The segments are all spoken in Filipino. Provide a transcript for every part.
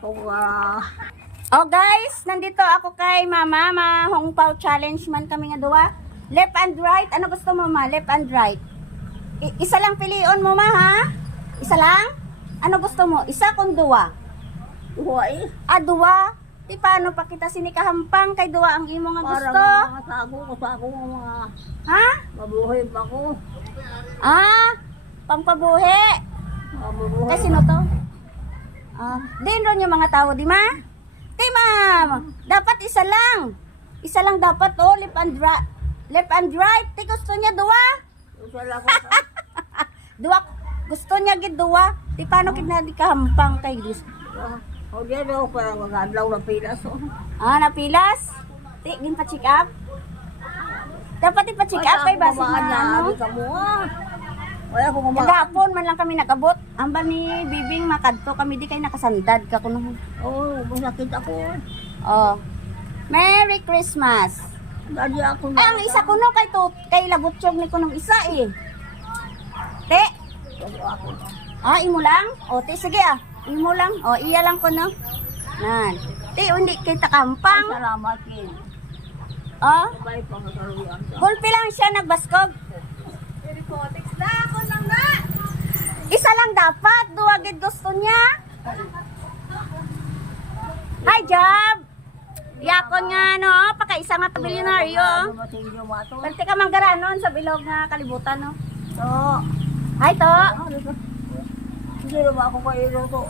Oh guys, nandito ako kay Mama, Hongpao challenge man kami nga duwa. Left and right, ano gusto mo ma? Left and right. Isa lang pilion mo ma ha? Isa lang? Ano gusto mo? Isa kung duwa? Duwa eh. Duwa? Di paano pa kita sinikahampang kay duwa ang imo nga gusto? Para makasago ko sa akong mga Ha? mabuhay pa ko. Pangpabuhi. Mabuhay. Kay sino to? Din ron yung mga tao, di ma? Di ma'am, dapat isa lang. Isa lang dapat, left and right. Left and right. Di gusto niya duwa. Duwa, gusto niya gid duwa. Di paano kita di kahampang kay gusto. O diyan ako parang mag-adlaw na pilas. Napilas? Di, gin pa check up? Dapat ipa-check up kay basi ano. Wala ko kumain. Kagapon man lang kami nagabot. Amba ni Bibing makadto kami di kay nakasandad ka kuno. Oo, masakit ako. Oh. Merry Christmas. Dali ako Ang isa kuno kay labutsyog ni kunong isa eh. Te. Imo lang? O te sige Imo lang. O iya lang kuno. Nan. Te undi kay takampang. Salamat kin. Gulpi lang siya nagbaskog. Isa lang dapat, duwagid gusto niya. Hi, Job! Yakon nga, no? Pakaisa nga bilyonaryo. Pwede ka manggaranon sa bilog nga kalibutan, no? Hi, to. Hindi naman ako kayo to.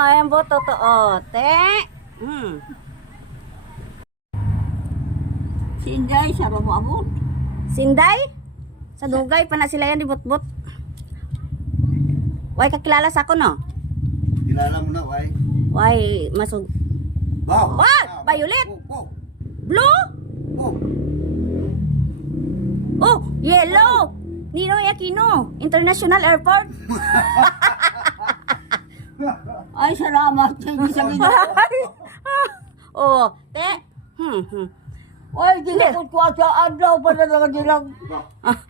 Ayan po, totoo. Te. Sinday, siya rumabot. Sinday? Sa dugay pa na sila yan, di bot-bot. Why kakilala sa ako, no? Kilala mo na, why? Why, masug... Wow! Violet? Oh! Blue? Oh! Oh, yellow! Ninoy Aquino, International Airport. Ay, salamat. Hindi sa Ginoo. Oh, te. Ay, gila ko tuwa sa adlaw pa na lang nilang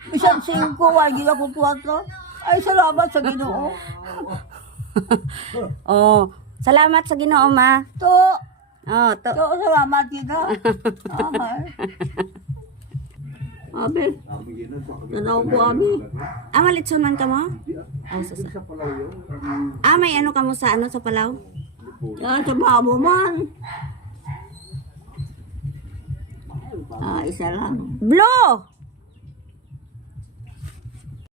isang 5. Ay, gila ko tuwa sa. Ay, salamat sa Ginoo. Oh, salamat sa Ginoo, ma. To, To. salamat kita. Abi, tanaw ko abi. Malitson man ka mo? Sa may ano ka mo sa Palaw? Yan, sa babo man. Isa lang. Blue!